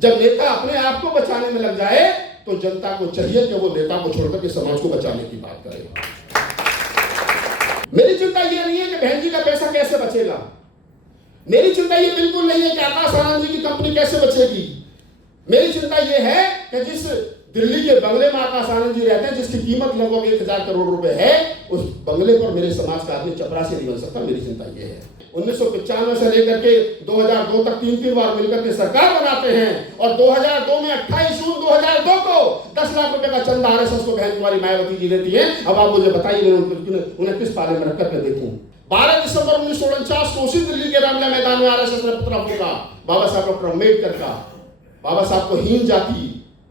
जब नेता अपने आप को बचाने में लग जाए तो जनता को चाहिए कि वो नेता को छोड़कर के समाज को बचाने की बात करे। मेरी चिंता ये नहीं है कि बहन जी का पैसा कैसे बचेगा, मेरी चिंता ये बिल्कुल नहीं है कि आकाश आनंद जी की कंपनी कैसे बचेगी। मेरी चिंता ये है कि जिस दिल्ली के बंगले में आकाश आनंद जी रहते हैं, जिसकी कीमत लगभग 1000 करोड़ रुपए है, उस बंगले पर मेरे समाज का आदमी चपरासी नहीं बन सकता। मेरी चिंता ये है। 1995 से लेकर के 2002 तक 3 बार मिलकर के सरकार बनाते हैं और 2002 में 28 जून 2002 को 10 लाख रुपए का चंदा आरएसएस को बहन कुमारी मायावती जी देती है। अब आप मुझे बताइए उन्हें किस पाले में रखकर के देखूं। 12 दिसंबर 1949 को उसी दिल्ली के रामलीला मैदान में आरएसएस ने पुतला फूंका बाबा साहब डॉक्टर अम्बेडकर का। बाबा साहब को हीन जाति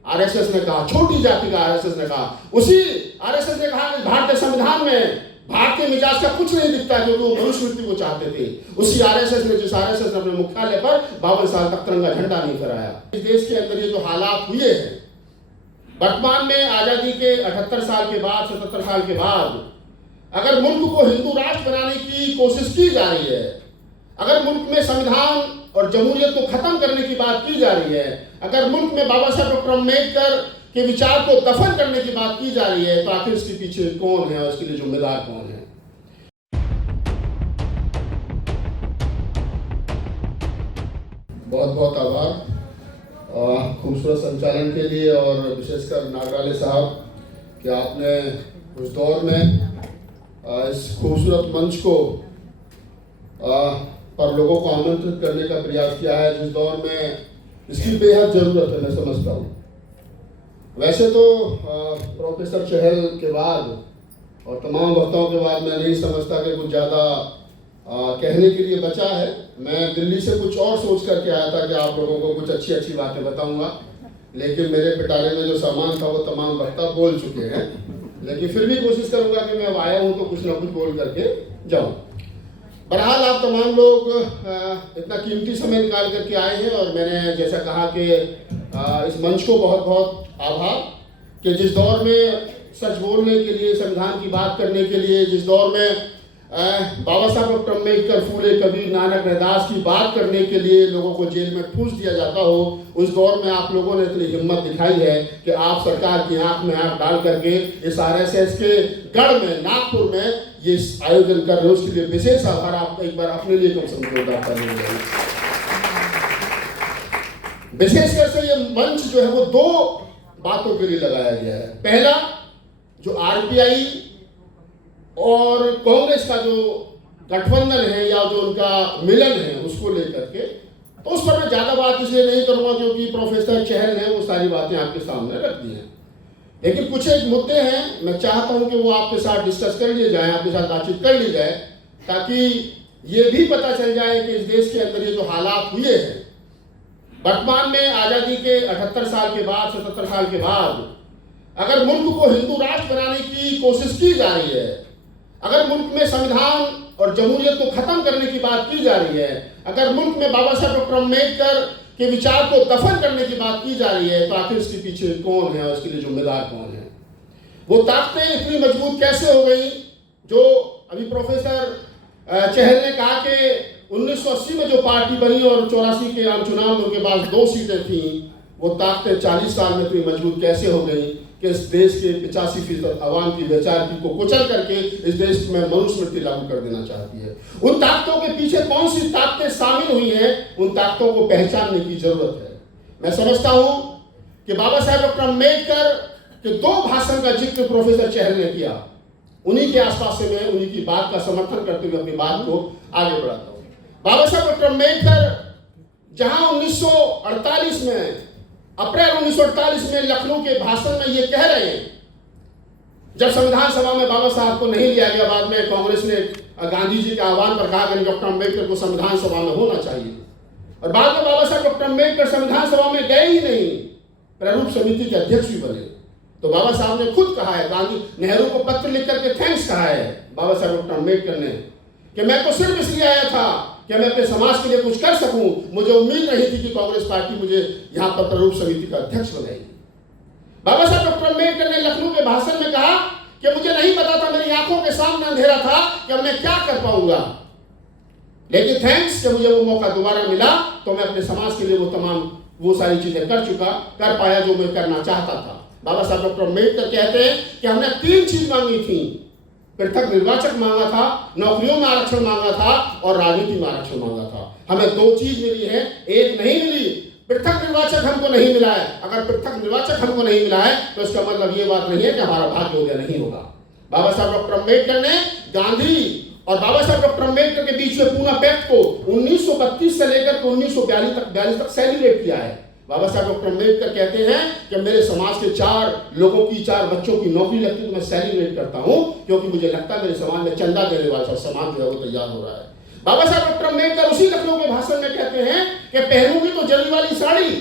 आरएसएस ने कहा, छोटी जाति का आरएसएस ने कहा। उसी आरएसएस ने कहा कि भारतीय संविधान में भारतीय मिजाज का कुछ नहीं दिखता, क्योंकि वो मनुष्य मृत्यु को चाहते थे। उसी आरएसएस ने, जिस आरएसएस ने अपने मुख्यालय पर 52 साल तक तिरंगा झंडा नहीं फहराया। इस देश के अंदर ये जो हालात हुए हैं, वर्तमान में आजादी के 78 साल के बाद, 77 साल के बाद, अगर मुल्क को हिंदू राष्ट्र बनाने की कोशिश की जा रही है, अगर मुल्क में संविधान और जमहूरियत को खत्म करने की बात की जा रही है, अगर मुल्क में बाबा साहब डॉक्टर अम्बेडकर के विचार को दफन करने की बात की जा रही है, तो आखिर इसके पीछे कौन है और इसके लिए जिम्मेदार कौन है? बहुत बहुत आभार खूबसूरत संचालन के लिए, और विशेषकर नागराले साहब कि आपने उस दौर में इस खूबसूरत मंच को पर लोगों को आमंत्रित करने का प्रयास किया है, जिस दौर में इसकी बेहद जरूरत है। मैं समझता हूँ वैसे तो प्रोफेसर चहल के बाद और तमाम वक्ताओं के बाद मैं नहीं समझता कि कुछ ज़्यादा कहने के लिए बचा है। मैं दिल्ली से कुछ और सोच करके आया था कि आप लोगों को कुछ अच्छी अच्छी बातें बताऊंगा, लेकिन मेरे पिटारे में जो सामान था वो तमाम वक्ता बोल चुके हैं। लेकिन फिर भी कोशिश करूंगा कि मैं अब आया हूँ तो कुछ ना कुछ बोल करके जाऊँ। बहरहाल आप तमाम लोग इतना कीमती समय निकाल करके आए हैं, और मैंने जैसा कहा कि इस मंच को बहुत बहुत आभार कि जिस दौर में सच बोलने के लिए, संविधान की बात करने के लिए, जिस दौर में बाबा साहब डॉक्टर अम्बेडकर, फूले कबीर, नानक, रैदास की बात करने के लिए लोगों को जेल में ठूस दिया जाता हो, उस दौर में आप लोगों ने इतनी हिम्मत दिखाई है कि आप सरकार की आंख में आंख डाल करके इस आरएसएस के गढ़ में, नागपुर में ये आयोजन कर रहे हो। उसके लिए विशेष आभार। आप एक बार अपने लिए कम समझौता करने चाहिए। विशेषकर से ये मंच जो है वो 2 बातों के लिए लगाया गया है। पहला, जो आरपीआई और कांग्रेस का जो गठबंधन है या जो उनका मिलन है, उसको लेकर के, तो उस पर मैं ज्यादा बात इसलिए नहीं करूंगा क्योंकि प्रोफेसर चहल ने वो सारी बातें आपके सामने रख दी हैं। लेकिन कुछ एक मुद्दे हैं, मैं चाहता हूं कि वो आपके साथ डिस्कस कर लिए जाए, आपके साथ बातचीत कर ली जाए, ताकि ये भी पता चल जाए कि इस देश के अंदर ये जो हालात हुए हैं, वर्तमान में आजादी के 78 साल के बाद, 77 साल के बाद, अगर मुल्क को हिंदू राष्ट्र बनाने की कोशिश की जा रही है, अगर मुल्क में संविधान और जमहूरियत को खत्म करने की बात की जा रही है, अगर मुल्क में बाबा साहब डॉक्टर अम्बेडकर के विचार को दफन करने की बात की जा रही है, तो आखिर इसके पीछे कौन है और इसके लिए जिम्मेदार कौन है? वो ताकतें इतनी मजबूत कैसे हो गई? जो अभी प्रोफेसर चहल ने कहा कि 1980 में जो पार्टी बनी और 84 के आम चुनाव में उनके पास 2 सीटें थी, वो ताकतें 40 साल में इतनी मजबूत कैसे हो गई कि इस देश के 85% आवाम की विचार को कुचल करके इस देश में मनुस्मृति लागू कर देना चाहती है। उन ताकतों के पीछे कौन सी ताकतें शामिल हुई हैं, उन ताकतों को पहचानने की जरूरत है। मैं समझता हूं कि बाबा साहब डॉक्टर अम्बेडकर के 2 भाषण का जिक्र प्रोफेसर चहल ने किया। उन्हीं के आसपास से मैं उन्हीं की बात का समर्थन करते हुए अपनी बात को आगे बढ़ाता हूँ। बाबा साहब डॉक्टर अम्बेडकर जहां 1948 में, अप्रैल 1948 में लखनऊ के भाषण में ये कह रहे हैं, जब संविधान सभा में बाबा साहब को नहीं लिया गया, बाद में कांग्रेस ने गांधी जी के आह्वान पर कहा कि डॉक्टर अम्बेडकर को संविधान सभा में होना चाहिए, और बाद में बाबा साहब डॉक्टर अम्बेडकर संविधान सभा में गए ही नहीं, प्रारूप समिति के अध्यक्ष भी बने। तो बाबा साहब ने खुद कहा है, गांधी नेहरू को पत्र लिख करके थैंक्स कहा है बाबा साहब डॉक्टर अम्बेडकर ने, कि मैं तो सिर्फ इसलिए आया था कि मैं अपने समाज के लिए कुछ कर सकूं, मुझे उम्मीद नहीं थी कि कांग्रेस पार्टी मुझे यहां पर प्रारूप समिति का अध्यक्ष बनाएगी। बाबा साहब डॉक्टर अम्बेडकर ने लखनऊ के भाषण में कहा कि मुझे नहीं पता था, मेरी आंखों के सामने अंधेरा था कि मैं क्या कर पाऊंगा, लेकिन थैंक्स कि मुझे वो मौका दोबारा मिला, तो मैं अपने समाज के लिए वो तमाम वो सारी चीजें कर पाया जो मैं करना चाहता था। बाबा साहब डॉक्टर अम्बेडकर कहते हैं कि हमने 3 चीज मांगी थी, पृथक निर्वाचक मांगा था, नौकरियों में आरक्षण मांगा था और राजनीति में आरक्षण मांगा था। हमें 2 चीज मिली है, एक नहीं मिली। पृथक निर्वाचक हमको नहीं मिला है। अगर पृथक निर्वाचक हमको नहीं मिला है तो इसका मतलब ये बात नहीं है कि हमारा भाग्य हो गया, नहीं होगा। बाबा साहब डॉक्टर अम्बेडकर ने गांधी और बाबा साहब डॉक्टर अम्बेडकर के बीच में पूना पैक्ट को 1932 से लेकर 1942 तक सेलिब्रेट किया है। बाबा साहब डॉक्टर अम्बेडकर कहते हैं कि मेरे समाज के 4 लोगों की 4 बच्चों की नौकरी लगती तो मैं सेलिब्रेट करता हूं, क्योंकि मुझे लगता है मेरे समाज में चंदा देने वाला समाज जो है वो तैयार हो रहा है। बाबा साहब डॉक्टर अम्बेडकर उसी लखनऊ के भाषण में कहते हैं कि पहनूंगी तो जरी वाली साड़ी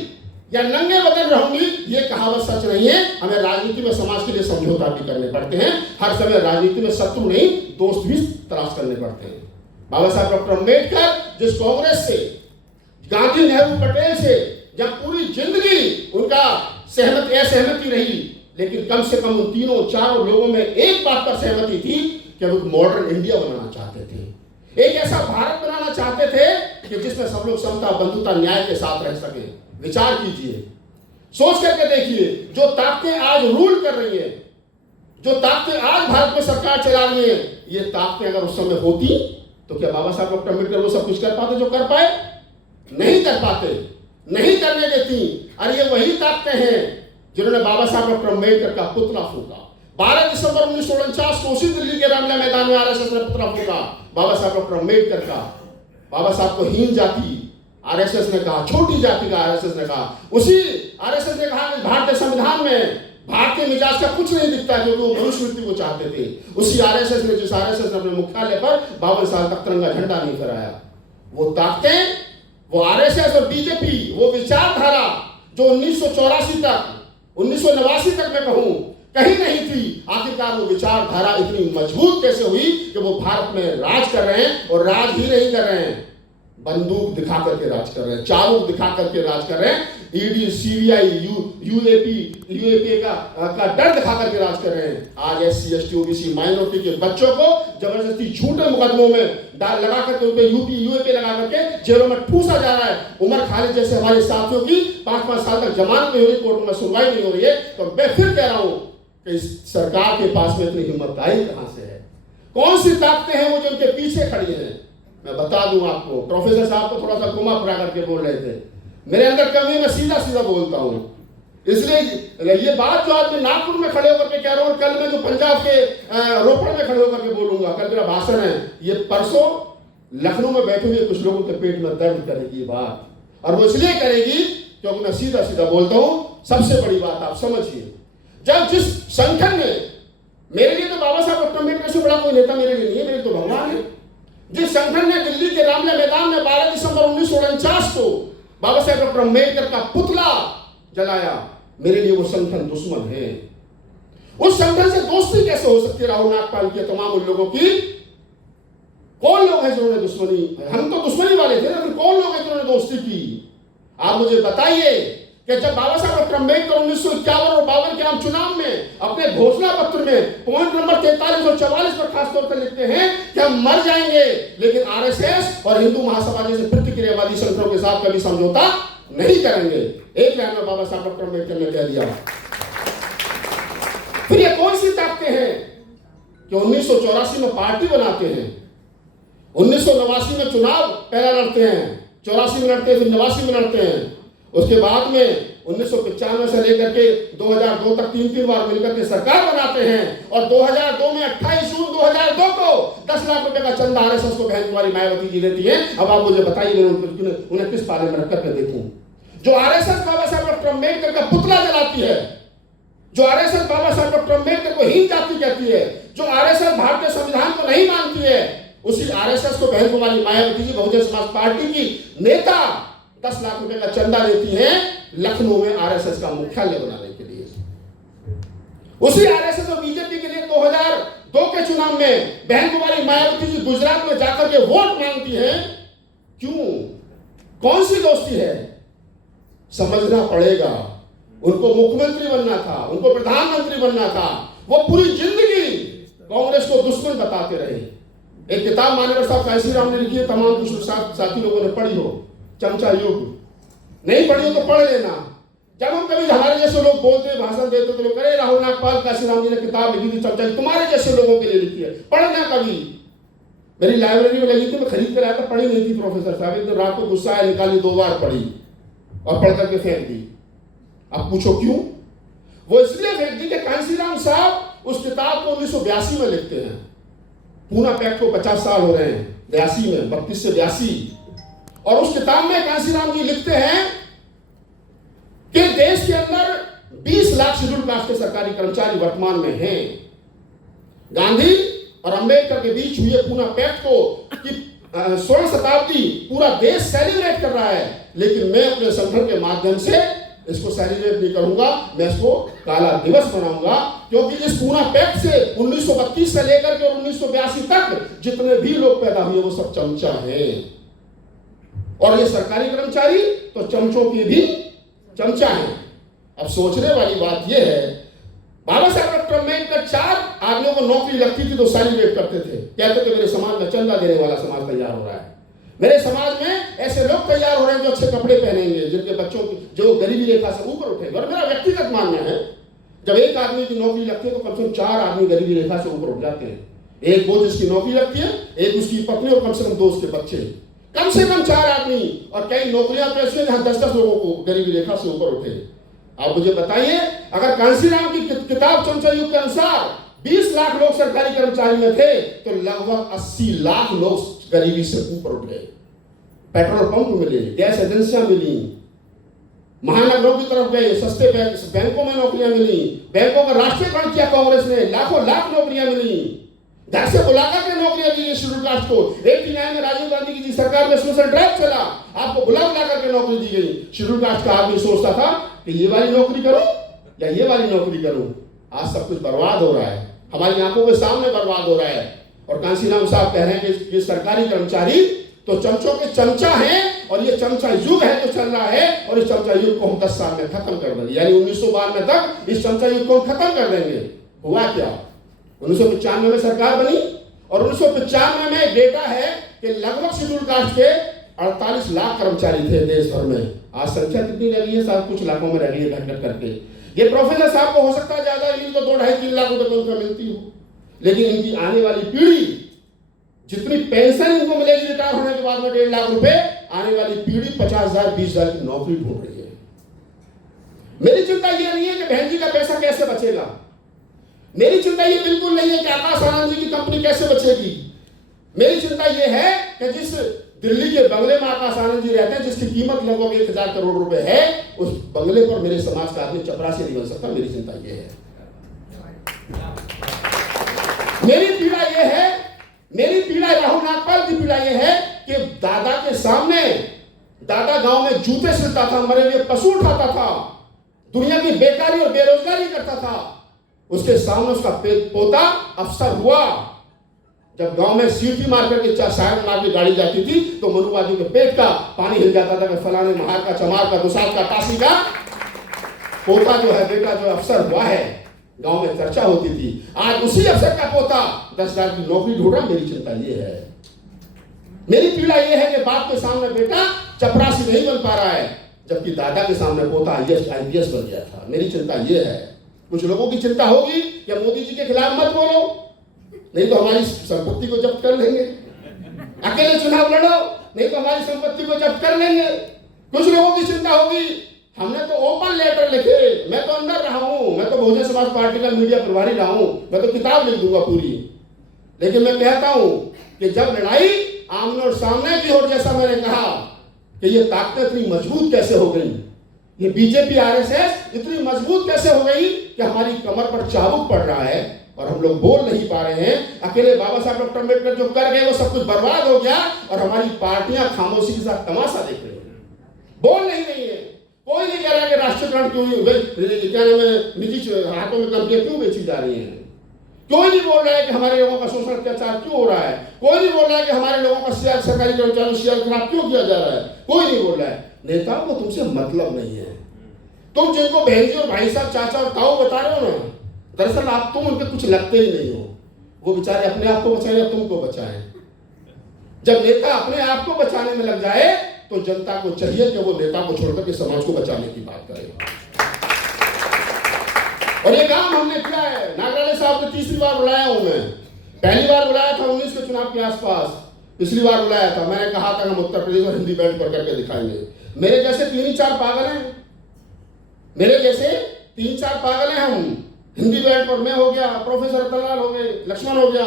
या नंगे बदन रहूंगी, ये कहावत सच नहीं है। हमें राजनीति में समाज के लिए समझौता भी करने पड़ते हैं। हर समय राजनीति में शत्रु नहीं, दोस्त भी तलाश करने पड़ते हैं। बाबा साहब डॉक्टर अम्बेडकर जिस कांग्रेस से, गांधी, नेहरू, पटेल से जब पूरी जिंदगी उनका असहमति रही, लेकिन कम से कम उन 3-4 लोगों में एक बात पर सहमति थी कि वो मॉडर्न इंडिया बनाना चाहते थे। एक ऐसा भारत बनाना चाहते थे कि जिसमें सब लोग समता, बंधुता, न्याय के साथ रह सके। विचार कीजिए, सोच करके देखिए, जो ताकतें आज रूल कर रही हैं, जो ताकतें आज भारत में सरकार चला रही हैं, ये ताकतें अगर उस समय होती तो क्या बाबा साहब डॉक्टर अम्बेडकर वो सब कुछ कर पाते जो कर पाए? नहीं कर पाते, नहीं करने देती। और ये वही ताकतें हैं जिन्होंने बाबा साहब डॉक्टर अम्बेडकर का पुतला फूंका। 12 दिसंबर 1949 को उसी दिल्ली के रामलीला मैदान में आरएसएस ने पुतला फूंका बाबा साहब डॉक्टर अम्बेडकर का। बाबा साहब को हीन जाति आरएसएस ने कहा, छोटी जाति का आरएसएस ने कहा। उसी आरएसएस ने कहा कि भारतीय संविधान में भारतीय मिजाज का कुछ नहीं दिखता, क्योंकि वो मनुष्य मृत्यु को चाहते थे। उसी आरएसएस ने, जिस आरएसएस ने अपने मुख्यालय पर 52 साल तक तिरंगा झंडा नहीं फहराया। वो ताकतें, वो आरएसएस और बीजेपी, वो विचारधारा जो 1984 तक, 1989 तक मैं कहूं कहीं नहीं थी, आखिरकार वो विचारधारा इतनी मजबूत कैसे हुई कि वो भारत में राज कर रहे हैं। और राज ही नहीं कर रहे हैं, बंदूक दिखा करके राज कर रहे हैं, चाबुक दिखा करके राज कर रहे हैं। ईडी, सीबीआई, यूएपी का डर दिखा करके राज कर रहे हैं। आज एससी, एसटी, ओबीसी, माइनॉरिटी के बच्चों को जबरदस्ती झूठे मुकदमों में डाल लगा करके उनके यूएपी लगा करके जेलों में ठूसा जा रहा है। उमर खालिद जैसे हमारे साथियों की 5-5 साल तक जमानत नहीं हो रही, कोर्ट में सुनवाई नहीं हो रही है। तो मैं फिर कह रहा हूं कि इस सरकार के पास में इतनी हिम्मत आई कहां से है? कौन सी ताकतें हैं वो जो उनके पीछे खड़ी हैं? मैं बता दूं आपको, प्रोफेसर साहब को थोड़ा सा घुमा फिरा करके बोल रहे थे, मेरे अंदर कमी, मैं सीधा सीधा बोलता हूं। इसलिए ये बात जो आज मैं नागपुर में खड़े होकर के कह रहा हूं, कल मैं जो पंजाब के रोपड़ में खड़े होकर के बोलूंगा, कल मेरा भाषण है, ये परसों लखनऊ में बैठे हुए कुछ लोगों के पेट में दर्द करेगी बात। और वो इसलिए करेगी क्योंकि मैं सीधा सीधा बोलता हूं। सबसे बड़ी बात आप समझिए, जब जिस संगठन ने, मेरे लिए तो बाबा साहब डॉक्टर अम्बेडकर से बड़ा कोई नेता मेरे लिए नहीं है, मेरे तो भगवान है। जिस संगठन ने दिल्ली के रामलीला मैदान में 12 दिसंबर 1949 को बाबा साहब डॉक्टर अम्बेडकर का पुतला जलाया, मेरे लिए वो संगठन दुश्मन है। उस संगठन से दोस्ती कैसे हो सकती है राहुल नागपाल की, तमाम उन लोगों की? कौन लोग हैं जिन्होंने दुश्मनी, हम तो दुश्मनी वाले थे ना, फिर कौन लोग हैं जिन्होंने दोस्ती की? आप मुझे बताइए कि जब बाबा साहब डॉक्टर अम्बेडकर 1951 और 52 के आम चुनाव में अपने घोषणा पत्र में पॉइंट नंबर 43 और 44 पर खासतौर पर लिखते हैं कि हम मर जाएंगे, लेकिन आरएसएस और हिंदू महासभा जैसे प्रतिक्रियावादी संगठनों के साथ कभी समझौता नहीं करेंगे। एक लाइन में बाबा साहब डॉक्टर अम्बेडकर ने कह दिया। फिर ये कौन सी ताकतें हैं कि 1984 में पार्टी बनाते हैं, 1989 में चुनाव पहला लड़ते हैं, 84 में लड़ते हैं, फिर 89 में लड़ते हैं, उसके बाद में 1995 से लेकर के 2002 तक 3 बार मिलकर के सरकार बनाते हैं। और 2002 में 28 जून 2002 को 10 लाख रुपए का चंदा आरएसएस को बहन कुमारी मायावती जी देती है। अब आप मुझे बताइए उन्हें किस पाले में रखकर के देखूं? जो आरएसएस बाबा साहब डॉक्टर अम्बेडकर का पुतला जलाती है, जो आरएसएस बाबा साहब डॉक्टर अम्बेडकर को हीन जाति कहती है, जो आरएसएस भारतीय संविधान को नहीं मानती है, उसी आरएसएस को बहन कुमारी मायावती जी बहुजन समाज पार्टी की नेता 10 लाख रुपए का चंदा देती है लखनऊ में आरएसएस का मुख्यालय बनाने के लिए। उसी आरएसएस और बीजेपी के लिए 2002 के चुनाव में बहन कुमारी मायावती जी गुजरात में जाकर के वोट मांगती हैं। क्यों? कौन सी दोस्ती है? समझना पड़ेगा। उनको मुख्यमंत्री बनना था, उनको प्रधानमंत्री बनना था, वो पूरी जिंदगी कांग्रेस को दुश्मन बताते रहे। एक किताब मान्यवर साहब काशी राम ने लिखी है, तमाम कुछ साथी लोगों ने पढ़ी हो, चमचा युग। नहीं पढ़ी हो तो पढ़ लेना। जब हम कभी हमारे जैसे लोग बोलते भाषण देते तो लोग करे राहुल नागपाल काशीराम जी ने किताब लिखी थी चमचा, तुम्हारे जैसे लोगों के लिए लिखी है, पढ़ना कभी। मेरी लाइब्रेरी में लगी थी, मैं खरीद कर आया था, पढ़ी नहीं थी प्रोफेसर साहब, एक दिन रात को गुस्सा आया, निकाली 2 बार पढ़ी और पढ़ करके फेंक दी। अब पूछो क्यों? वो इसलिए फेंक दी कि कांशीराम साहब उस किताब को 1982 में लिखते हैं। पूना पैक्ट को 50 साल हो रहे हैं, 82 में, 32 से 82, और उस किताब में कांशीराम जी लिखते हैं कि देश के अंदर 20 लाख शेड्यूल कास्ट के सरकारी कर्मचारी वर्तमान में हैं। गांधी और अंबेडकर के बीच हुए पूना पैक्ट को कि 16 शताब्दी पूरा देश सेलिब्रेट कर रहा है, लेकिन मैं अपने संगठन के माध्यम से इसको सेलिब्रेट नहीं करूंगा, मैं इसको काला दिवस बनाऊंगा, क्योंकि इस पूना पैक्ट से 1932 से लेकर के 1982 तक जितने भी लोग पैदा हुए वो सब चमचा हैं, और ये सरकारी कर्मचारी तो चमचों की भी चमचा हैं। अब सोचने वाली बात यह है, बाबा साहब डॉक्टर अम्बेडकर 4 आदमियों को नौकरी लगती थी तो सेलिब्रेट करते थे, कहते थे मेरे समाज में चंदा देने वाला समाज तैयार हो रहा है, मेरे समाज में ऐसे लोग तैयार हो रहे हैं जो अच्छे कपड़े पहनेंगे, जिनके बच्चों की जो गरीबी रेखा से ऊपर उठेंगे। और मेरा व्यक्तिगत मानना है, जब एक आदमी की नौकरी लगती है तो कम से कम 4 आदमी गरीबी रेखा से ऊपर उठ जाते हैं। एक वो जिसकी नौकरी लगती है, एक उसकी पत्नी, और कम से कम 2 उसके बच्चे, कम से कम 4 आदमी। और कई नौकरियां तो ऐसी हैं जहां 10-10 लोगों को गरीबी रेखा से ऊपर उठे। आप मुझे बताइए, अगर कांशीराम की किताब चमचा युग के अनुसार 20 लाख लोग सरकारी कर्मचारी में थे तो लगभग 80 लाख लोग गरीबी से ऊपर उठ गए। पेट्रोल पंप मिले, गैस एजेंसियां मिली, महानगरों की तरफ गए, सस्ते बैंकों में नौकरियां मिली, बैंकों का राष्ट्रीयकरण किया कांग्रेस ने, लाखों लाख नौकरियां मिली, घर से बुलाकर के नौकरियां दी शेड्यूल कास्ट को। 89 में राजीव गांधी की सरकार में सोशल ड्राइव चला, आपको बुला करके नौकरी दी गई। शेड्यूल कास्ट का आदमी सोचता था कि ये वाली नौकरी करूं या ये वाली नौकरी करूं। आज सब कुछ बर्बाद हो रहा है, हमारी आंखों के सामने बर्बाद हो रहा है। और कांशीराम साहब कह रहे हैं कि ये सरकारी कर्मचारी तो चमचों के चमचा हैं, और ये चमचा युग है जो चल रहा है, और इस चमचा युग को हम 10 साल में खत्म कर देंगे, यानी 1992 तक इस चमचा युग को हम खत्म कर देंगे। हुआ क्या? 1995 में सरकार बनी, और 1995 में डेटा है कि लगभग शेड्यूल कास्ट के 48 लाख कर्मचारी थे देश भर में। आज संख्या कितनी रह गई है? साहब कुछ लाखों में रह गई है घट-घट करके। ये प्रोफेसर साहब को हो सकता है ज्यादा इनको 2-2.5-3 लाख रुपए तनख्वाह मिलती हो, लेकिन इनकी आने वाली पीढ़ी, जितनी पेंशन इनको मिलेगी रिटायर होने के बाद में 1.5 लाख रुपए, आने वाली पीढ़ी 50,000 20,000 की नौकरी ढूंढ रही है। मेरी चिंता यह नहीं है कि बहन जी का पैसा कैसे बचेगा, मेरी चिंता ये बिल्कुल नहीं है कि आकाश आनंद जी की कंपनी कैसे बचेगी। मेरी चिंता यह है कि जिस दिल्ली के बंगले में आकाश आनंद जी रहते हैं, जिसकी कीमत लगभग 1000 करोड़ रुपए है, उस बंगले पर मेरे समाज का आदमी चपरासी नहीं बन सकता। मेरी चिंता यह है, मेरी पीड़ा यह है, मेरी पीड़ा राहुल नागपाल की पीड़ा यह है कि दादा के सामने, दादा गांव में जूते सिलता था, मरे हुए पशु उठाता था, दुनिया की बेकारी और बेरोजगारी करता था, उसके सामने उसका पोता अफसर हुआ। जब गांव में सीटी मार करके सायरन मार के गाड़ी जाती थी तो मनुवादी के पेट का पानी हिल जाता था कि फलाने महार का, चमार का, दुसाद का, तासी का पोता जो है, बेटा जो अफसर हुआ है, गांव में चर्चा होती थी। आज उसी अफसर का पोता 10,000 की नौकरी ढूंढ रहा। मेरी चिंता ये है, मेरी पीड़ा ये है कि बाप के सामने बेटा चपरासी नहीं बन पा रहा है, जबकि दादा के सामने पोता IAS बन गया था। मेरी चिंता ये है। कुछ लोगों की चिंता होगी कि मोदी जी के खिलाफ मत बोलो, नहीं तो हमारी संपत्ति को जब्त कर लेंगे, अकेले चुनाव लड़ो, नहीं तो हमारी संपत्ति को जब्त कर लेंगे। कुछ लोगों की चिंता होगी, हमने तो ओपन लेटर लिखे, मैं तो अंदर रहा हूं, मैं तो बहुजन समाज पार्टी का मीडिया प्रभारी रहा हूं, मैं तो किताब लिख दूंगा पूरी। लेकिन मैं कहता हूं कि जब लड़ाई आमने और सामने की हो, जैसा मैंने कहा कि ये ताकत इतनी मजबूत कैसे हो गई, ये बीजेपी RSS इतनी मजबूत कैसे हो गई कि हमारी कमर पर चाबुक पड़ रहा है और हम लोग बोल नहीं पा रहे हैं। अकेले बाबा साहब डॉक्टर अम्बेडकर जो कर गए वो सब कुछ बर्बाद हो गया, और हमारी पार्टियां खामोशी के साथ तमाशा देख रही हैं, बोल नहीं रही है। कोई नहीं कह रहा कि राष्ट्रीयकरण क्यों, क्या नाम है, निजी हाथों में कंपनियां क्यों बेची जा रही हैं। कोई नहीं बोल रहा है कि हमारे लोगों का शोषण अत्याचार क्यों हो रहा है। कोई नहीं बोल रहा है कि हमारे लोगों का सरकारी कर्मचारियों शेयर खराब क्यों किया जा रहा है। कोई नहीं बोल रहा है। नेताओं को तुमसे मतलब नहीं है। तुम जिनको बहन जी और भाई साहब, चाचा और ताऊ बता रहे हो ना, दरअसल आप तुम उनके कुछ लगते ही नहीं हो। वो बेचारे अपने आप को बचाएं या तुमको बचाएं। जब नेता अपने आप को बचाने में लग जाए तो जनता को चाहिए कि वो नेता को छोड़कर के समाज को बचाने की बात करे। और ये काम हमने किया है। नागराले साहब ने तीसरी बार बुलाया हूं मैं। पहली बार बुलाया था 19 के चुनाव के आसपास, पिछली बार बुलाया था। मैंने कहा था कि हम उत्तर प्रदेश और हिंदी बैंड पर करके दिखाएंगे। मेरे जैसे 3-4 पागल हैं, मेरे जैसे 3-4 पागल हैं हम। हिंदी बैंड पर मैं हो गया, प्रोफेसर रतनलाल हो गए, लक्ष्मण हो गया,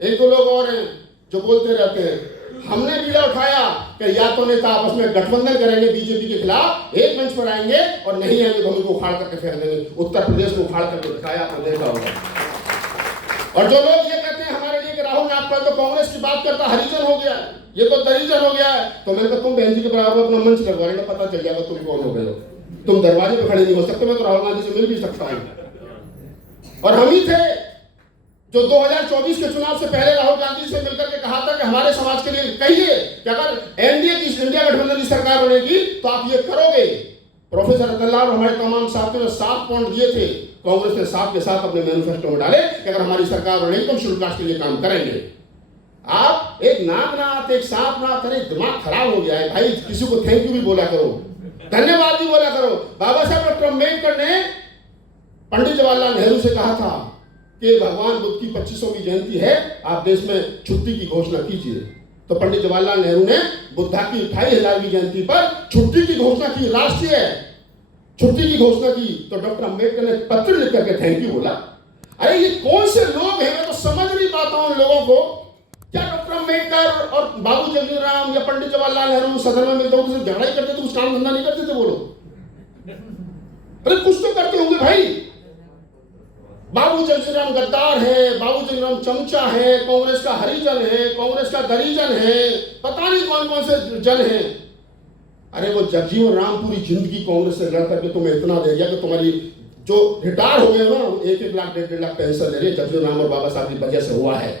1-2 लोग और हैं जो बोलते रहते हैं। हमने बीड़ा उठाया कि या तो नेता आपस में गठबंधन करेंगे बीजेपी के खिलाफ, एक मंच पर आएंगे, और नहीं आएंगे तो उनको उखाड़ करके फेंक देंगे। उत्तर प्रदेश को उखाड़ करके दिखाया, आपने देखा होगा। और जो लोग ये कहते हैं हमारे लिए कि राहुल नागपाल तो कांग्रेस की बात करता हरिजन हो गया, ये तो दरिजन हो गया है, तो मैंने कहा तुम बहन जी के बराबर अपना मंच लगवा लेना, पता चल जाएगा तुम कौन हो गए। तुम दरवाजे पे खड़े नहीं हो सकते, मैं तो राहुल गांधी से मिल भी सकता हूं। और हम ही थे जो 2024 के चुनाव से पहले राहुल गांधी से मिलकर के कहा था कि हमारे समाज के लिए कहिए कि अगर एनडीए की इंडिया गठबंधन की सरकार बनेगी तो आप ये करोगे। प्रोफेसर रतनलाल और हमारे तमाम साथियों ने 7 पॉइंट दिए थे, कांग्रेस ने 7 के साथ अपने मैनिफेस्टो में डाले कि अगर हमारी सरकार बनेगी तो हम शेड्यूल कास्ट के लिए काम करेंगे। आप एक नाक ना आते, एक सांप ना आते, दिमाग खराब हो गया है भाई। किसी को थैंक यू भी बोला करो, धन्यवाद भी बोला करो। बाबा साहब डॉक्टर अम्बेडकर ने पंडित जवाहरलाल नेहरू से कहा था कि भगवान बुद्ध की 25वीं जयंती है, आप देश में छुट्टी की घोषणा कीजिए। तो पंडित जवाहरलाल नेहरू ने बुद्धा की 28,000वीं जयंती पर छुट्टी की घोषणा की, राष्ट्रीय छुट्टी की घोषणा की। तो डॉक्टर अम्बेडकर ने पत्र लिख करके थैंक यू बोला। अरे ये कौन से लोग हैं, मैं तो समझ नहीं पाता हूं लोगों को। क्या डॉक्टर अम्बेडकर और बाबू जगजीवन राम या पंडित जवाहरलाल नेहरू सदन में मिलते हो, झगड़ा ही करते थे, कुछ काम धंधा नहीं करते थे वो लोग? अरे कुछ तो करते होंगे भाई। बाबू जगजीवन राम गद्दार है, बाबू जगजीवन राम चमचा है, कांग्रेस का हरिजन है, कांग्रेस का दरिजन है, पता नहीं कौन कौन से जन हैं। अरे वो जगजीवन राम पूरी जिंदगी कांग्रेस से लड़ करके तुम्हें इतना दे दिया कि तुम्हारी जो रिटायर हो गए ना 1-1 लाख 1.5 लाख पेंशन ले रहे, जगजीवन राम और बाबा साहब की वजह से हुआ है।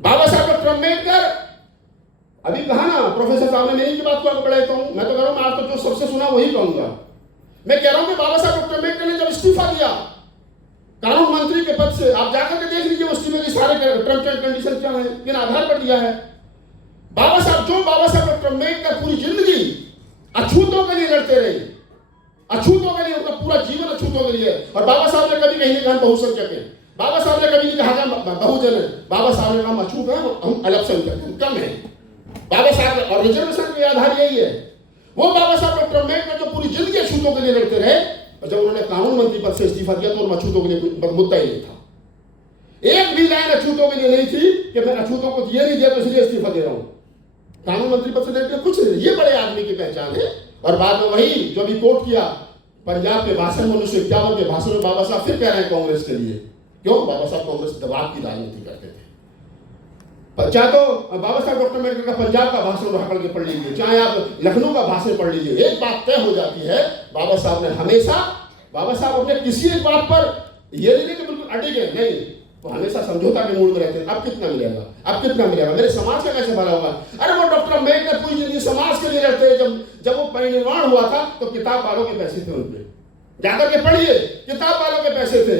बाबा साहब डॉक्टर अम्बेडकर, अभी कहा ना प्रोफेसर साहब ने, मेरी की बात को आगे बढ़ाता हूं, मैं तो कह रहा हूं, आज तो जो सबसे सुना वही कहूंगा। मैं कह रहा हूं कि बाबा साहब डॉक्टर अम्बेडकर ने जब इस्तीफा दिया कानून मंत्री के पद से, आप जाकर के देख लीजिए इस्तीफे के सारे टर्म्स एंड कंडीशन क्या है, किन आधार पर दिया है। बाबा साहब डॉक्टर अम्बेडकर पूरी जिंदगी अछूतों के लिए लड़ते रहे, अछूतों के लिए, उनका पूरा जीवन अछूतों के लिए। और बाबा साहब ने कभी कहीं नहीं कहा बहुसंख्यक है, बाबा साहब ने कभी नहीं कहा बहुजन है, बाबा साहब ने कहा अछूत है, हम अल्पसंख्यक हैं, कम है। बाबा साहब और रिजर्वेशन के आधार यही है। वो बाबा साहब डॉक्टर अम्बेडकर जो पूरी जिंदगी अछूतों के लिए लड़ते रहे, और जब उन्होंने कानून मंत्री पद से इस्तीफा दिया तो उन अछूतों के लिए मुद्दा ही नहीं था। एक भी लाइन अछूतों के लिए नहीं थी कि मैं अछूतों को ये नहीं दिया तो इसलिए इस्तीफा दे रहा हूं। कानून मंत्री पद से लेकर कुछ नहीं, ये बड़े आदमी की पहचान है। और बाद में वही जो भी कोट किया पंजाब के भाषण में 1951 के भाषण में बाबा साहब फिर कह रहे हैं कांग्रेस के लिए। क्यों? बाबा साहब कांग्रेस दबाव की राजनीति करते थे। चाहे तो बाबा साहब डॉक्टर अम्बेडकर का पंजाब का भाषण उठा करके पढ़ लीजिए, चाहे आप लखनऊ का भाषण पढ़ लीजिए, एक बात तय हो जाती है, बाबा साहब ने हमेशा, बाबा साहब अपने किसी एक बात पर ये नहीं कि बिल्कुल अड़े गए, नहीं, वो हमेशा समझौता के मूड में रहते हैं। अब कितना मिलेगा, अब कितना मिलेगा, मेरे समाज का कैसे भला होगा। अरे वो डॉक्टर अम्बेडकर पूरी जिंदगी समाज के लिए रहते हैं। जब वो परिनिर्वाण हुआ था तो किताब वालों के पैसे थे उनपे, जाकर के पढ़िए, किताब वालों के पैसे थे,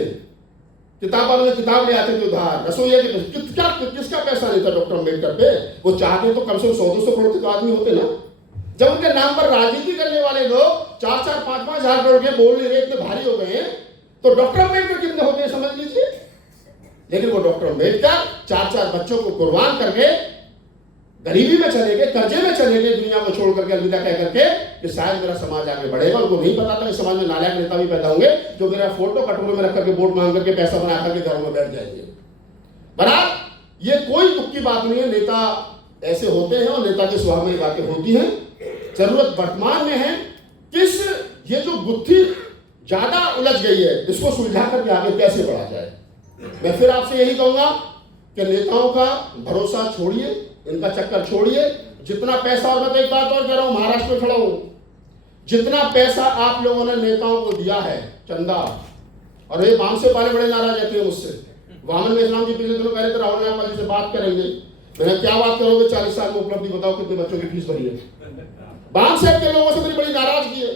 किताब वालों ने किताब ले आते थे उधार, रसोइया के पैसे, किसका पैसा नहीं था डॉक्टर अम्बेडकर पे। वो चाहते तो कम से कम 100-200 करोड़ के तो आदमी होते ना। जब उनके नाम पर राजनीति करने वाले लोग 4-4, 5-5 हजार करोड़ के बोल नहीं रहे, इतने भारी हो गए हैं, तो डॉक्टर अम्बेडकर कितने होते हैं समझ लीजिए। लेकिन वो डॉक्टर अम्बेडकर 4-4 बच्चों को कुर्बान करके गरीबी में चले गए, कर्जे में चले गए, दुनिया को छोड़ करके, अलविदा कह करके कि शायद मेरा समाज आगे बढ़ेगा। उनको नहीं पता था कि समाज में नालायक नेता भी पैदा होंगे जो मेरा फोटो कटोरे में रख करके वोट मांग करके पैसा बना करके घरों में बैठ जाएंगे। बराबर, ये कोई दुख की बात नहीं है। नेता ऐसे होते हैं और नेता के स्वभाव में बातें होती हैं। जरूरत वर्तमान में है किस, ये जो गुत्थी ज्यादा उलझ गई है, इसको सुलझा करके आगे कैसे बढ़ा जाए। मैं फिर आपसे यही कहूंगा कि नेताओं का भरोसा छोड़िए, इनका चक्कर छोड़िए। जितना पैसा, और मैं तो एक बात और कह रहा हूं, महाराष्ट्र में खड़ा हूं, जितना पैसा आप लोगों ने नेताओं को दिया है चंदा, और ये बाम से पाले बड़े नाराज रहते हैं मुझसे। वामन मेश्राम जी पिछले दिनों कह रहे थे राहुल नागपाल जी से बात करेंगे। मैंने क्या बात करोगे, 40 साल में उपलब्धि बताओ कितने बच्चों की फीस भरी है। बाम साहब के लोगों से बड़ी नाराजगी है।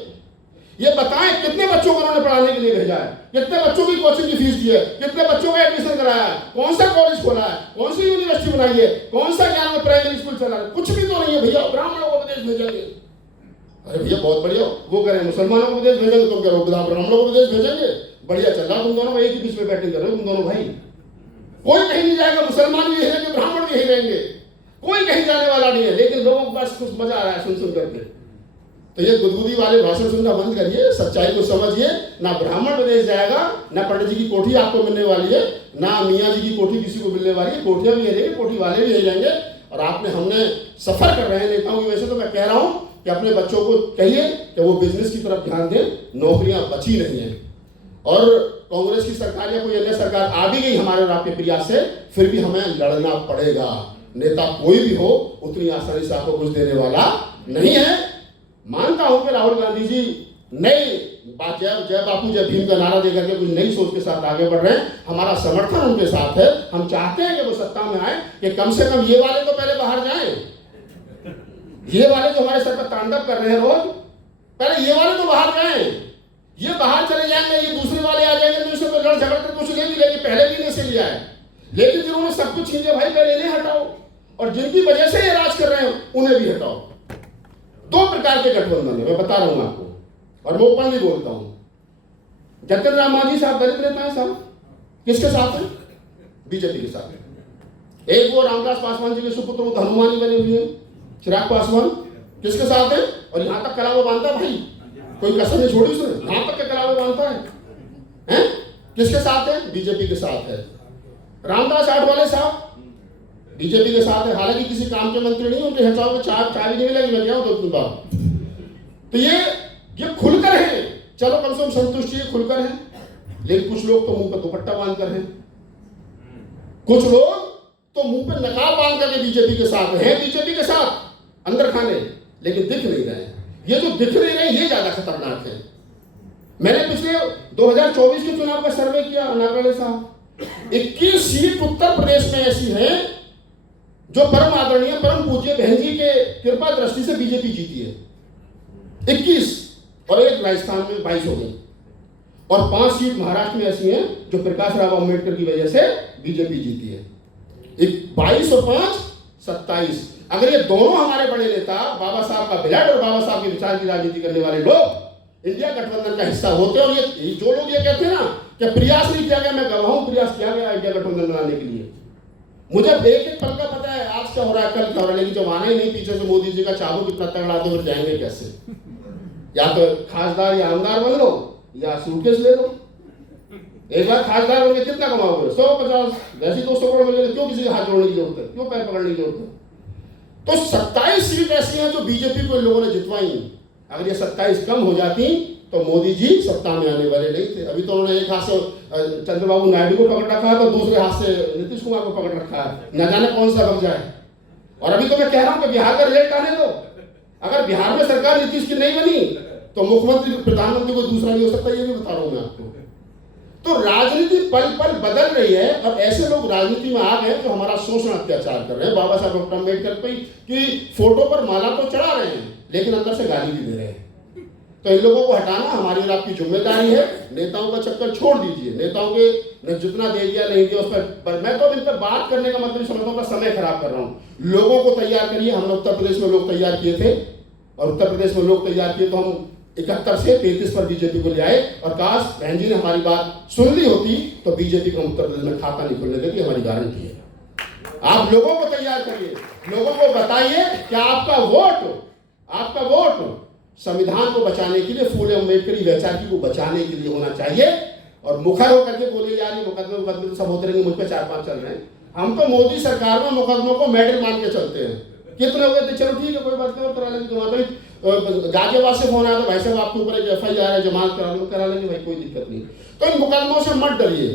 ये बताएं कितने बच्चों को उन्होंने पढ़ाने के लिए भेजा है, कितने बच्चों की कोचिंग की फीस दी है, कितने बच्चों का एडमिशन कराया है, कौन सा कॉलेज खोला है, कौन सी यूनिवर्सिटी बनाई है, कौन सा ज्ञान में प्राइमरी स्कूल चला है, कुछ भी तो नहीं है भैया। ब्राह्मणों को विदेश भेजेंगे, अरे भैया बहुत बढ़िया, वो कह रहे हैं मुसलमानों को विदेश भेजेंगे, तुम कह रहे हो ब्राह्मणों को विदेश भेजेंगे, बढ़िया चल रहा तुम दोनों एक ही बीच में बैटिंग कर रहे हो तुम दोनों भाई। कोई कहीं नहीं जाएगा, मुसलमान भी यही रहेंगे, ब्राह्मण भी यही रहेंगे, कोई कहीं जाने वाला नहीं है, लेकिन लोगों को बस कुछ मजा आ रहा है सुन करके। तो ये गुदगुदी वाले भाषण सुनना बंद करिए, सच्चाई को समझिए। ना ब्राह्मण विदेश जाएगा, ना पंडित जी की कोठी आपको मिलने वाली है, ना मियाँ जी की कोठी किसी को मिलने वाली है, कोठियाँ भी यही रहेंगी, कोठी वाले भी यही रहेंगे। और हमने सफर कर रहे हैं नेताओं की, वैसे तो मैं कह रहा हूँ कि अपने बच्चों को कहिए कि वो बिजनेस की तरफ ध्यान दें, नौकरियां बची नहीं हैं। और कांग्रेस की सरकार या कोई अन्य सरकार आ भी गई हमारे और आपके प्रयास से, फिर भी हमें लड़ना पड़ेगा। नेता कोई भी हो उतनी आसानी से आपको कुछ देने वाला नहीं है। मानता हूं कि राहुल गांधी जी नई बात जय बापू जय भीम का नारा देकर के कुछ नई सोच के साथ आगे बढ़ रहे हैं, हमारा समर्थन उनके साथ है। हम चाहते हैं कि वो सत्ता में आए, कि कम से कम ये वाले तो पहले बाहर जाएं, ये वाले जो हमारे सर पर तांडव कर रहे हैं रोज, पहले ये वाले तो बाहर जाएं। ये बाहर चले जाएंगे, ये दूसरे वाले आ जाएंगे, तो इससे तो लड़ झगड़ कर कुछ ले भी लेंगे, पहले भी नहीं से लिया है, लेकिन जिन्होंने सब कुछ छीन लिया भाई पहले इन्हें हटाओ, और जिनकी वजह से ये राज कर रहे हैं उन्हें भी हटाओ। दो प्रकार के गठबंधन है, मैं बता रहा हूं आपको, और मैं ओपनली बोलता हूं। जतिन राम मांझी साहब दलित नेता है साहब, किसके साथ है? बीजेपी के साथ है। एक वो रामदास पासवान जी के सुपुत्र वो हनुमानी बने हुए हैं, चिराग पासवान, किसके साथ है? और यहां तक कलावा बांधता है भाई, कोई कसर नहीं छोड़ी उसने, यहां तक के कलावा बांधता है। किसके साथ है? बीजेपी के साथ है। रामदास आठवले साहब बीजेपी के साथ है, हालांकि किसी काम के मंत्री नहीं, उनके हिसाब से चाय भी नहीं मिलेगी, मैं क्या हूं तो बात। तो ये खुलकर है, चलो कम से कम संतुष्टि है, खुलकर है। लेकिन कुछ लोग तो मुंह पर दुपट्टा बांध कर हैं, कुछ लोग तो मुंह पे नकाब बांध करके बीजेपी के साथ हैं, बीजेपी के साथ अंदर खाने, लेकिन दिख नहीं रहे। ये जो दिख नहीं रहे ये ज्यादा खतरनाक है। मैंने पिछले 2024 के चुनाव का सर्वे किया नागराले साहब, 21 सीट उत्तर प्रदेश में ऐसी हैं जो परम आदरणीय परम पूज्य बहन जी के कृपा दृष्टि से बीजेपी जीती है, 21, और एक राजस्थान में 22 हो गई, और 5 सीट महाराष्ट्र में ऐसी हैं जो प्रकाश राव अम्बेडकर की वजह से बीजेपी जीती है। 22 और 5 27। अगर ये दोनों हमारे बड़े नेता बाबा साहब का ब्लड और बाबा साहब के विचार की राजनीति करने वाले लोग इंडिया गठबंधन का हिस्सा होते, और ये जो लोग ये कहते हैं ना कि प्रयास नहीं किया गया, मैं गवाह हूं प्रयास किया गया इंडिया गठबंधन बनाने के लिए। मुझे एक पल का पता है आज क्या हो रहा है, कल क्या हो रहा है, लेकिन जब आना ही नहीं पीछे से मोदी जी का चाबू कितना तगड़ा तो फिर जाएंगे कैसे? या तो खासदार या आमदार बन लो, या सूटकेस ले लो। एक बार खासदार बन के कितना कमाओगे? 150, वैसे 200 करोड़ मिलेंगे, क्यों किसी का हाथ जोड़ने की जरूरत है, क्यों पैर पकड़ने की जरूरत है? तो 27 सीट ऐसी हैं जो बीजेपी को इन लोगों ने जितवाई। अगर ये 27 कम हो जाती तो मोदी जी सत्ता में आने वाले नहीं थे। अभी तो उन्होंने एक हाथ से चंद्रबाबू नायडू को पकड़ रखा है, तो दूसरे हाथ से नीतीश कुमार को पकड़ रखा है, न जाने कौन सा बच जाए। और अभी तो मैं कह रहा हूं कि बिहार का रिजल्ट आने दो, अगर बिहार में सरकार नीतीश की नहीं बनी तो मुख्यमंत्री प्रधानमंत्री को दूसरा नहीं हो सकता, ये भी बता रहा हूं मैं आपको। तो राजनीति पल पल बदल रही है, और ऐसे लोग राजनीति में आ गए जो हमारा शोषण अत्याचार कर रहे हैं। बाबा साहब डॉक्टर अम्बेडकर की फोटो पर माला तो चढ़ा रहे हैं, लेकिन अंदर से गाली भी दे रहे हैं। तो इन लोगों को हटाना हमारी और आपकी जिम्मेदारी है। नेताओं का चक्कर छोड़ दीजिए, नेताओं के ने जितना दे दिया नहीं दिया उस पर मैं तो इन पर बात करने का मतलब समझता हूं, समय खराब कर रहा हूं। लोगों को तैयार करिए। हमने उत्तर प्रदेश में लोग तैयार किए थे, और उत्तर प्रदेश में लोग तैयार किए तो हम 71 से 33 पर बीजेपी को ले आए, और काश बहन जी ने हमारी बात सुन ली होती तो बीजेपी को उत्तर प्रदेश में खाता नहीं खुलने देती, हमारी गारंटी है। आप लोगों को तैयार करिए, लोगों को बताइए कि आपका वोट संविधान को बचाने के लिए, फूले अम्बेडकरी वैचारिकी को बचाने के लिए होना चाहिए। और मुखर होकर के बोले यार ये मुकदमे तो सब होते रहेंगे, मुझ पर 4-5 चल रहे हैं। हम तो मोदी सरकार में मुकदमों को मेडल मान के चलते हैं। कितने हो गए? चलो ठीक है, कोई बात नहीं, और करा लेंगे। गाजियाबाद से फोन आया था, भाई साहब आपके ऊपर एक FIR है, जमानत करा लेंगे भाई, कोई दिक्कत नहीं। तो इन मुकदमों से मत डरिए।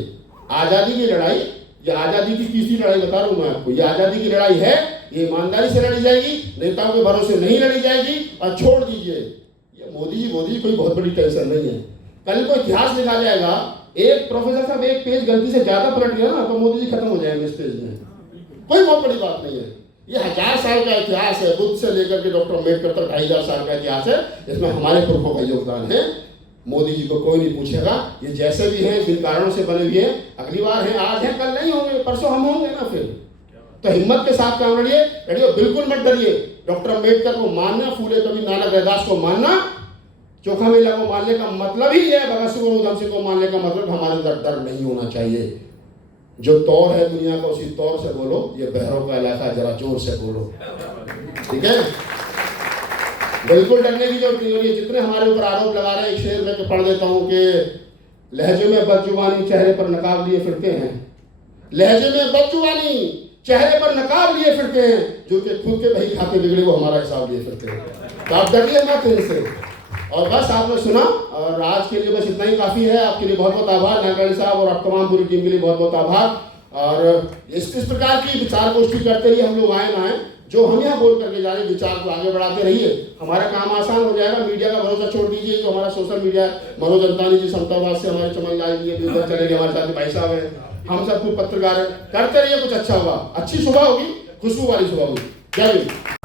आजादी की लड़ाई, ये आजादी की तीसरी लड़ाई बता रहा हूं मैं आपको, ये आजादी की लड़ाई है, ये ईमानदारी से लड़ी जाएगी, नेताओं के भरोसे नहीं लड़ी जाएगी। और छोड़ दीजिए ये मोदी जी कोई बहुत बड़ी टेंशन नहीं है। कल को इतिहास लिखा जाएगा, एक प्रोफेसर साहब एक पेज गलती से ज्यादा पलट गया ना तो मोदी जी खत्म हो जाएंगे इस पेज में, कोई बहुत बड़ी बात नहीं है। ये 1000 साल का इतिहास है, बुद्ध से लेकर के डॉक्टर अम्बेडकर तक 2500 साल का इतिहास है, इसमें हमारे पुरखों का योगदान है। मोदी जी को कोई नहीं पूछेगा, ये जैसे भी हैं जिन कारणों से बने हुए हैं, अगली बार हैं, आज हैं, कल नहीं होंगे, परसों हम होंगे ना फिर। तो हिम्मत के साथ काम लड़िए, बिल्कुल मत डरिए। डॉक्टर अम्बेडकर को मानना, फूले कवि नानक रैदास को मानना, चोखा मेला को मानने का मतलब ही है, भगत सिंह और उधम सिंह को मानने का मतलब हमारे अंदर डर नहीं होना चाहिए। जो तौर है दुनिया का उसी तौर से बोलो, ये बहरों का इलाका, जरा जोर से बोलो, ठीक है। बिल्कुल डरने की जरूरत नहीं हो रही है। जितने हमारे ऊपर आरोप लगा रहे हैं, एक शेर में पढ़ देता हूँ कि लहजे में बदजुबानी चेहरे पर नकाब लिए फिरते हैं, लहजे में बदजुबानी चेहरे पर नकाब लिए फिरते हैं, जो कि खुद के बही खाते बिगड़े वो हमारा हिसाब लिए फिरते हैं। तो आप डरिए मत इनसे। और बस आपने सुना, और आज के लिए बस इतना ही काफ़ी है। आपके लिए बहुत बहुत आभार नागाड़ी साहब, और आप तमाम पूरी टीम के लिए बहुत बहुत आभार। और इस प्रकार की विचार गोष्ठी करते रहिए, हम लोग आए ना आए, जो हम यहाँ बोल करके जा रहे हैं विचार को आगे बढ़ाते रहिए, हमारा काम आसान हो जाएगा। मीडिया का भरोसा छोड़ दीजिए, जो हमारा सोशल मीडिया, मनोज अंतानी जी समतावाद से हमारे चमन लाल जी भी उधर चले गए, हमारे साथ भाई साहब हैं, हम सब कुछ पत्रकार करते रहिए, कुछ अच्छा होगा, अच्छी सुबह होगी, खुशबू वाली सुबह होगी। जय हिंद।